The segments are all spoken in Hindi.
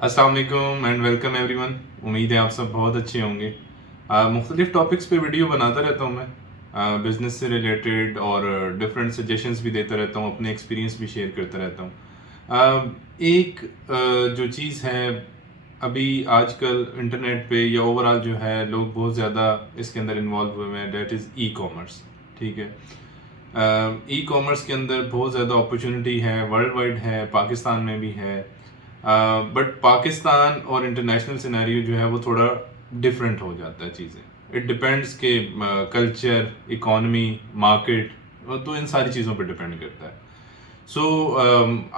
अस्सलाम वालेकुम एंड वेलकम एवरीवन। उम्मीद है आप सब बहुत अच्छे होंगे। मुख्तलिफ टॉपिक्स पे वीडियो बनाता रहता हूँ मैं, बिजनेस से रिलेटेड, और डिफरेंट सजेशंस भी देता रहता हूँ, अपने एक्सपीरियंस भी शेयर करता रहता हूँ। एक जो चीज़ है अभी आजकल इंटरनेट पे या ओवरऑल जो है, लोग बहुत ज़्यादा इसके अंदर इन्वॉल्व हुए हैं, डेट इज़ ई कॉमर्स। ठीक है, ई कॉमर्स के अंदर बहुत ज़्यादा अपॉर्चुनिटी है, वर्ल्ड वाइड है, पाकिस्तान में भी है। बट पाकिस्तान और इंटरनेशनल सिनेरियो जो है वो थोड़ा डिफरेंट हो जाता है चीज़ें। इट डिपेंड्स के कल्चर, इकोनॉमी, मार्केट, तो इन सारी चीज़ों पर डिपेंड करता है। सो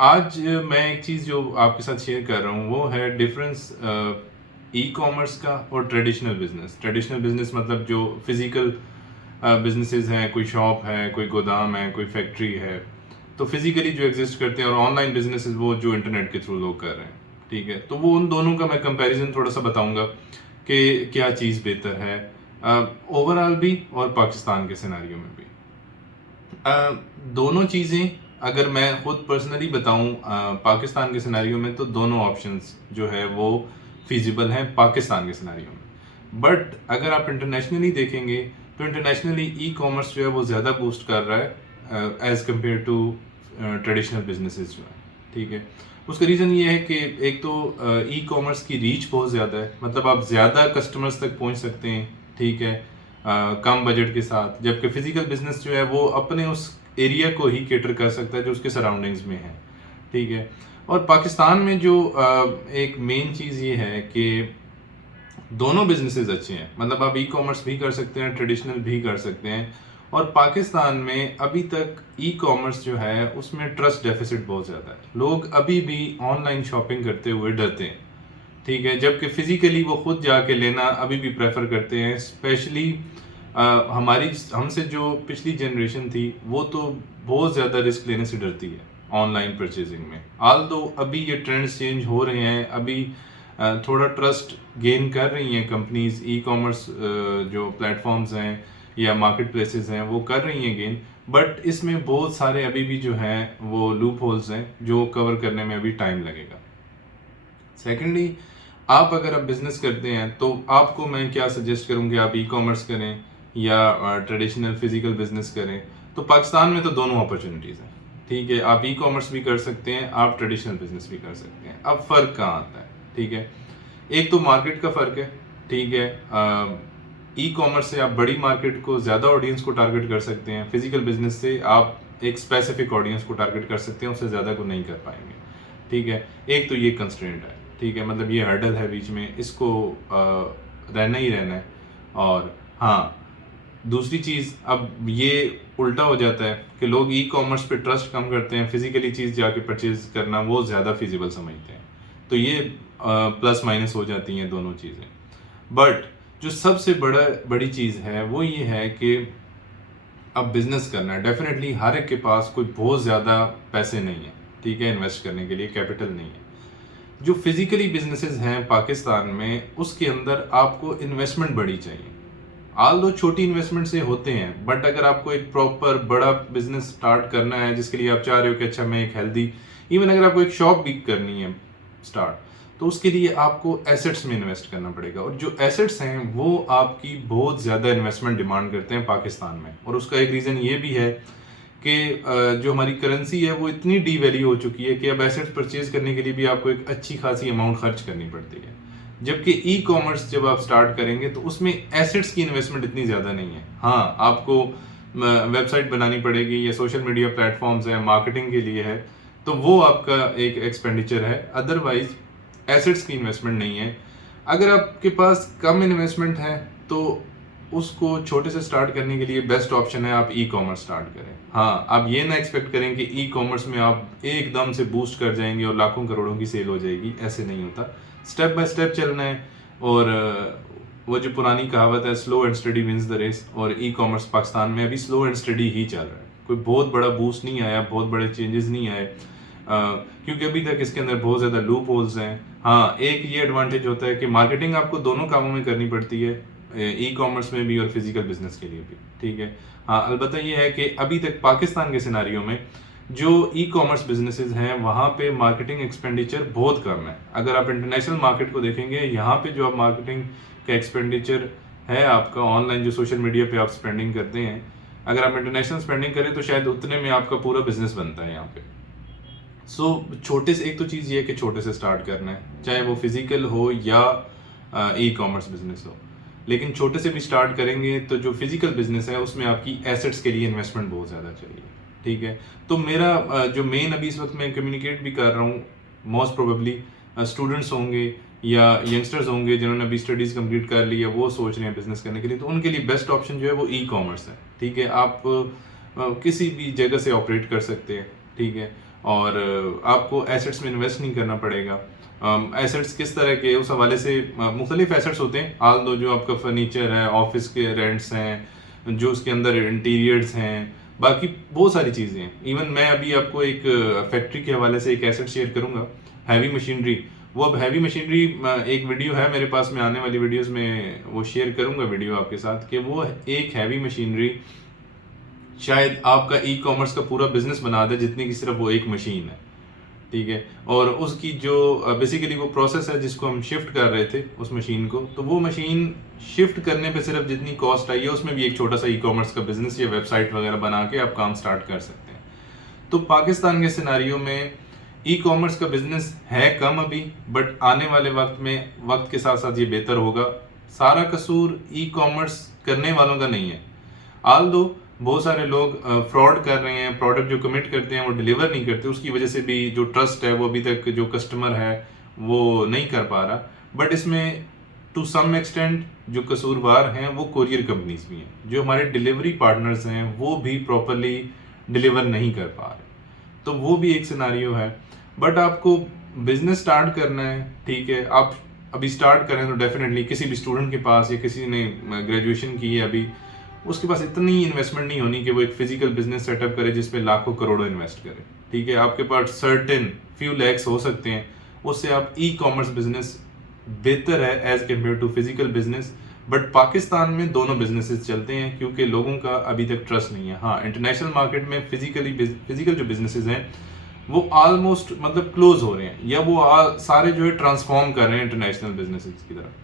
आज मैं एक चीज़ जो आपके साथ शेयर कर रहा हूँ वो है डिफरेंस ई कॉमर्स का और ट्रेडिशनल बिजनेस। ट्रेडिशनल बिजनेस मतलब जो फिजिकल बिजनेसेस हैं, कोई शॉप है, कोई गोदाम है, कोई फैक्ट्री है, तो फिजिकली जो एग्जिस्ट करते हैं, और ऑनलाइन बिजनेसेस वो जो इंटरनेट के थ्रू लोग कर रहे हैं। ठीक है, तो वो उन दोनों का मैं कंपैरिजन थोड़ा सा बताऊंगा कि क्या चीज़ बेहतर है ओवरऑल भी और पाकिस्तान के सिनेरियो में भी। दोनों चीज़ें अगर मैं खुद पर्सनली बताऊं, पाकिस्तान के सिनेरियो में तो दोनों ऑप्शंस जो है वो फिजिबल हैं पाकिस्तान के सिनेरियो में। बट अगर आप इंटरनेशनली देखेंगे तो इंटरनेशनली ई कॉमर्स जो है वो ज़्यादा बूस्ट कर रहा है as compared to traditional businesses जो है। ठीक है, उसका रीज़न ये है कि एक तो ई कॉमर्स की रीच बहुत ज़्यादा है, मतलब आप ज़्यादा कस्टमर्स तक पहुंच सकते हैं। ठीक है, कम बजट के साथ, जबकि फिजिकल बिजनेस जो है वो अपने उस एरिया को ही केटर कर सकता है जो उसके सराउंडिंग्स में है। ठीक है, और पाकिस्तान में जो एक मेन चीज़ ये है कि दोनों बिजनेसेस अच्छे हैं, मतलब आप ई कॉमर्स भी कर सकते हैं, ट्रेडिशनल भी कर सकते हैं। और पाकिस्तान में अभी तक ई कॉमर्स जो है उसमें ट्रस्ट डेफिसिट बहुत ज़्यादा है, लोग अभी भी ऑनलाइन शॉपिंग करते हुए डरते हैं। ठीक है, जबकि फिजिकली वो खुद जाके लेना अभी भी प्रेफर करते हैं। स्पेशली हमारी हमसे जो पिछली जनरेशन थी वो तो बहुत ज़्यादा रिस्क लेने से डरती है ऑनलाइन परचेजिंग में। आल दो अभी ये ट्रेंड्स चेंज हो रहे हैं, अभी थोड़ा ट्रस्ट गेन कर रही हैं कंपनीज, ई कॉमर्स जो प्लेटफॉर्म्स हैं या मार्केट प्लेसेस हैं वो कर रही हैं गेन। बट इसमें बहुत सारे अभी भी जो हैं वो लूप होल्स हैं जो कवर करने में अभी टाइम लगेगा। सेकेंडली, आप अगर आप बिजनेस करते हैं तो आपको मैं क्या सजेस्ट करूंगी, आप ई कॉमर्स करें या ट्रेडिशनल फिजिकल बिजनेस करें। तो पाकिस्तान में तो दोनों अपॉर्चुनिटीज़ हैं। ठीक है, आप ई कॉमर्स भी कर सकते हैं, आप ट्रेडिशनल बिजनेस भी कर सकते हैं। अब फ़र्क कहाँ आता है? ठीक है, एक तो मार्केट का फ़र्क है। ठीक है, ई कॉमर्स से आप बड़ी मार्केट को, ज़्यादा ऑडियंस को टारगेट कर सकते हैं। फिजिकल बिजनेस से आप एक स्पेसिफिक ऑडियंस को टारगेट कर सकते हैं, उससे ज़्यादा को नहीं कर पाएंगे। ठीक है, एक तो ये कंस्ट्रेंट है। ठीक है, मतलब ये हर्डल है बीच में, इसको रहना ही रहना है। और हाँ, दूसरी चीज़ अब ये उल्टा हो जाता है कि लोग ई कॉमर्स पे ट्रस्ट कम करते हैं, फिजिकली चीज़ जाके परचेज करना वो ज़्यादा फिजिबल समझते हैं। तो ये प्लस माइनस हो जाती हैं दोनों चीज़ें। बट जो सबसे बड़ी चीज़ है वो ये है कि अब बिजनेस करना है, डेफिनेटली हर एक के पास कोई बहुत ज़्यादा पैसे नहीं है। ठीक है, इन्वेस्ट करने के लिए कैपिटल नहीं है। जो फिजिकली बिजनेसेस हैं पाकिस्तान में, उसके अंदर आपको इन्वेस्टमेंट बड़ी चाहिए। आल दो छोटी इन्वेस्टमेंट से होते हैं, बट अगर आपको एक प्रॉपर बड़ा बिजनेस स्टार्ट करना है जिसके लिए आप चाह रहे हो कि अच्छा मैं एक हेल्दी, इवन अगर आपको एक शॉप भी करनी है स्टार्ट, तो उसके लिए आपको एसेट्स में इन्वेस्ट करना पड़ेगा। और जो एसेट्स हैं वो आपकी बहुत ज़्यादा इन्वेस्टमेंट डिमांड करते हैं पाकिस्तान में। और उसका एक रीज़न ये भी है कि जो हमारी करेंसी है वो इतनी डी वैल्यू हो चुकी है कि अब एसेट्स परचेज करने के लिए भी आपको एक अच्छी खासी अमाउंट खर्च करनी पड़ती है। जबकि ई कॉमर्स जब आप स्टार्ट करेंगे तो उसमें एसेट्स की इन्वेस्टमेंट इतनी ज़्यादा नहीं है। हाँ, आपको वेबसाइट बनानी पड़ेगी या सोशल मीडिया प्लेटफॉर्म्स हैं, मार्केटिंग के लिए है, तो वो आपका एक एक्सपेंडिचर है। अदरवाइज एसेट्स की इन्वेस्टमेंट नहीं है। अगर आपके पास कम इन्वेस्टमेंट है तो उसको छोटे से स्टार्ट करने के लिए बेस्ट ऑप्शन है आप ई कॉमर्स स्टार्ट करें। हाँ, आप ये ना एक्सपेक्ट करें कि ई कॉमर्स में आप एकदम से बूस्ट कर जाएंगे और लाखों करोड़ों की सेल हो जाएगी, ऐसे नहीं होता। स्टेप बाय स्टेप चलना है। और वो जो पुरानी कहावत है, slow and steady wins the race, और ई कॉमर्स पाकिस्तान में अभी स्लो एंड स्टडी ही चल रहा है। कोई बहुत बड़ा बूस्ट नहीं आया, बहुत बड़े चेंजेस नहीं आए, क्योंकि अभी तक इसके अंदर बहुत ज़्यादा लूप होल्स हैं। हाँ, एक ये एडवांटेज होता है कि मार्केटिंग आपको दोनों कामों में करनी पड़ती है, ई कॉमर्स में भी और फिजिकल बिजनेस के लिए भी, ठीक है। हाँ, अलबत्ता ये है कि अभी तक पाकिस्तान के सिनारियो में जो ई कॉमर्स बिजनेसेस हैं वहाँ पे मार्केटिंग एक्सपेंडिचर बहुत कम है। अगर आप इंटरनेशनल मार्केट को देखेंगे, यहाँ पे जो आप मार्केटिंग का एक्सपेंडिचर है आपका ऑनलाइन जो सोशल मीडिया पे आप स्पेंडिंग करते हैं, अगर आप इंटरनेशनल स्पेंडिंग करें तो शायद उतने में आपका पूरा बिजनेस बनता है यहाँ पे। छोटे से एक तो चीज़ ये है कि छोटे से स्टार्ट करना है, चाहे वो फिजिकल हो या ई कॉमर्स बिजनेस हो। लेकिन छोटे से भी स्टार्ट करेंगे तो जो फिजिकल बिजनेस है उसमें आपकी एसेट्स के लिए इन्वेस्टमेंट बहुत ज़्यादा चाहिए, ठीक है। तो मेरा जो मेन अभी इस वक्त मैं कम्युनिकेट भी कर रहा हूँ, मोस्ट प्रोबेबली स्टूडेंट्स होंगे या यंगस्टर्स होंगे जिन्होंने अभी स्टडीज़ कंप्लीट कर ली है, वो सोच रहे हैं बिजनेस करने के लिए, तो उनके लिए बेस्ट ऑप्शन जो है वो ई कॉमर्स है, ठीक है। आप किसी भी जगह से ऑपरेट कर सकते हैं, ठीक है। और आपको एसेट्स में इन्वेस्ट नहीं करना पड़ेगा। एसेट्स किस तरह के, उस हवाले से मुख्तलिफ एसेट्स होते हैं, आल दो जो आपका फर्नीचर है, ऑफिस के रेंट्स हैं, जो उसके अंदर इंटीरियर्स हैं, बाकी बहुत सारी चीज़ें हैं। इवन मैं अभी आपको एक फैक्ट्री के हवाले से एक एसेट शेयर करूंगा, हैवी मशीनरी। वो अब हैवी मशीनरी एक वीडियो है मेरे पास, में आने वाली वीडियोस में वो शेयर करूंगा वीडियो आपके साथ, कि वो एक हैवी मशीनरी शायद आपका ई कॉमर्स का पूरा बिजनेस बना दे, जितनी की सिर्फ वो एक मशीन है, ठीक है। और उसकी जो बेसिकली वो प्रोसेस है जिसको हम शिफ्ट कर रहे थे उस मशीन को, तो वो मशीन शिफ्ट करने पे सिर्फ जितनी कॉस्ट आई है उसमें भी एक छोटा सा ई कॉमर्स का बिजनेस या वेबसाइट वगैरह बना के आप काम स्टार्ट कर सकते हैं। तो पाकिस्तान के सिनारियो में ई कॉमर्स का बिजनेस है कम अभी, बट आने वाले वक्त में वक्त के साथ साथ ये बेहतर होगा। सारा कसूर ई कॉमर्स करने वालों का नहीं है, आल दो बहुत सारे लोग फ्रॉड कर रहे हैं, प्रोडक्ट जो कमिट करते हैं वो डिलीवर नहीं करते, उसकी वजह से भी जो ट्रस्ट है वो अभी तक जो कस्टमर है वो नहीं कर पा रहा। बट इसमें टू सम एक्सटेंट जो कसूरवार हैं वो कोरियर कंपनीज भी हैं, जो हमारे डिलीवरी पार्टनर्स हैं वो भी प्रॉपरली डिलीवर नहीं कर पा रहे, तो वो भी एक सिनारियो है। बट आपको बिजनेस स्टार्ट करना है, ठीक है, आप अभी स्टार्ट करें तो डेफिनेटली किसी भी स्टूडेंट के पास या किसी ने ग्रेजुएशन की है अभी, उसके पास इतनी इन्वेस्टमेंट नहीं होनी कि वो एक फिजिकल बिजनेस सेटअप करे जिसमें लाखों करोड़ों इन्वेस्ट करे, ठीक है। आपके पास सर्टेन फ्यू लैक्स हो सकते हैं, उससे आप ई कॉमर्स बिजनेस बेहतर है as compared to physical business. But Pakistan में दोनों बिजनेसेस चलते हैं क्योंकि लोगों का अभी तक ट्रस्ट नहीं है। हाँ, इंटरनेशनल मार्केट में फिजिकल जो बिजनेसेस हैं वो ऑलमोस्ट मतलब क्लोज हो रहे हैं, या वो सारे जो है ट्रांसफॉर्म कर रहे हैं इंटरनेशनल बिजनेसेस की तरफ।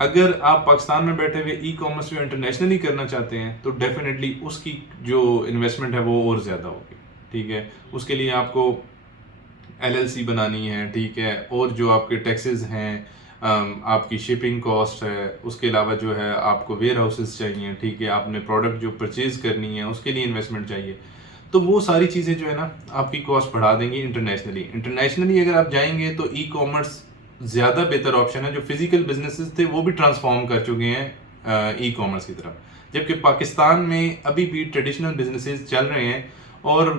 अगर आप पाकिस्तान में बैठे हुए ई कॉमर्स जो इंटरनेशनली करना चाहते हैं तो डेफिनेटली उसकी जो इन्वेस्टमेंट है वो और ज़्यादा होगी, ठीक है। उसके लिए आपको LLC बनानी है, ठीक है, और जो आपके टैक्सेस हैं, आपकी शिपिंग कॉस्ट है, उसके अलावा जो है आपको वेयर हाउसेस चाहिए, ठीक है, आपने प्रोडक्ट जो परचेज करनी है उसके लिए इन्वेस्टमेंट चाहिए। तो वो सारी चीज़ें जो है ना आपकी कॉस्ट बढ़ा देंगी इंटरनेशनली अगर आप जाएंगे तो ई कॉमर्स ज़्यादा बेहतर ऑप्शन है। जो फिजिकल बिजनेसेस थे वो भी ट्रांसफॉर्म कर चुके हैं ई कॉमर्स की तरफ, जबकि पाकिस्तान में अभी भी ट्रेडिशनल बिजनेसेस चल रहे हैं और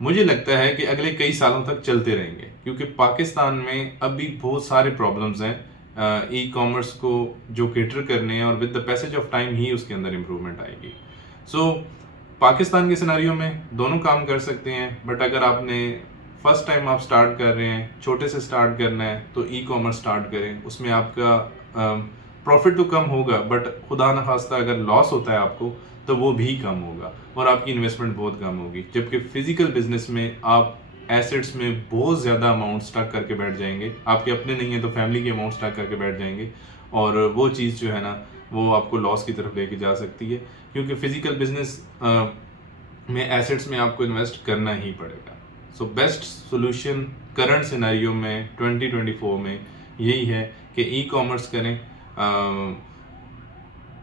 मुझे लगता है कि अगले कई सालों तक चलते रहेंगे, क्योंकि पाकिस्तान में अभी बहुत सारे प्रॉब्लम्स हैं ई कॉमर्स को जो केटर करने हैं, और with the passage of time ही उसके अंदर इम्प्रूवमेंट आएगी। पाकिस्तान के सिनारियो में दोनों काम कर सकते हैं, बट अगर आपने फर्स्ट टाइम आप स्टार्ट कर रहे हैं, छोटे से स्टार्ट करना है, तो ई कॉमर्स स्टार्ट करें। उसमें आपका प्रॉफिट तो कम होगा, बट खुदा न खास्ता अगर लॉस होता है आपको तो वो भी कम होगा और आपकी इन्वेस्टमेंट बहुत कम होगी। जबकि फिजिकल बिजनेस में आप एसेट्स में बहुत ज़्यादा अमाउंट स्टक करके बैठ जाएंगे, आपके अपने नहीं है तो फैमिली के अमाउंट स्टक करके बैठ जाएंगे, और वो चीज़ जो है ना वो आपको लॉस की तरफ लेके जा सकती है, क्योंकि फिजिकल बिजनेस में एसेट्स में आपको इन्वेस्ट करना ही पड़ेगा। बेस्ट सोल्यूशन करंट सिनेरियो में 2024 में यही है कि ई कॉमर्स करें।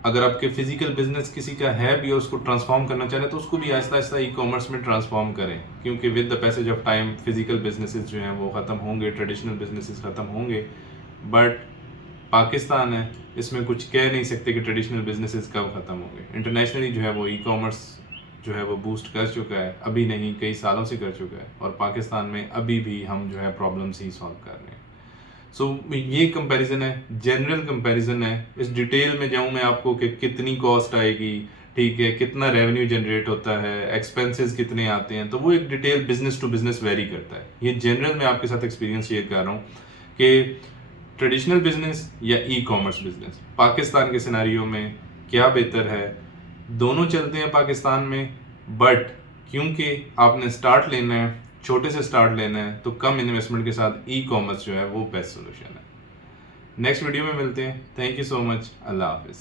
अगर आपके फिजिकल बिजनेस किसी का है भी और उसको ट्रांसफॉर्म करना चाह रहे हैं तो उसको भी आहिस्ता आहिस्ता ई कॉमर्स में ट्रांसफॉर्म करें, क्योंकि with the passage of time physical businesses जो हैं वो ख़त्म होंगे, ट्रेडिशनल बिजनेसेस ख़त्म होंगे। बट पाकिस्तान है, इसमें कुछ कह नहीं सकते कि ट्रेडिशनल बिजनेसेस कब ख़त्म होंगे। इंटरनेशनली जो है वो ई कॉमर्स जो है वो बूस्ट कर चुका है, अभी नहीं कई सालों से कर चुका है, और पाकिस्तान में अभी भी हम जो है प्रॉब्लम्स ही सॉल्व कर रहे हैं। ये कंपैरिजन है, जनरल कंपैरिजन है। इस डिटेल में जाऊं मैं आपको कि कितनी कॉस्ट आएगी, ठीक है, कितना रेवेन्यू जनरेट होता है, एक्सपेंसेस कितने आते हैं, तो वो एक detail business to business vary करता है। ये जनरल मैं आपके साथ एक्सपीरियंस शेयर कर रहा हूँ कि ट्रेडिशनल बिजनेस या ई कॉमर्स बिजनेस, पाकिस्तान के सिनेरियो में क्या बेहतर है? दोनों चलते हैं पाकिस्तान में, बट क्योंकि आपने स्टार्ट लेना है, छोटे से स्टार्ट लेना है, तो कम इन्वेस्टमेंट के साथ ई कॉमर्स जो है वो बेस्ट सोल्यूशन है। नेक्स्ट वीडियो में मिलते हैं। Thank you so much. अल्लाह हाफिज़।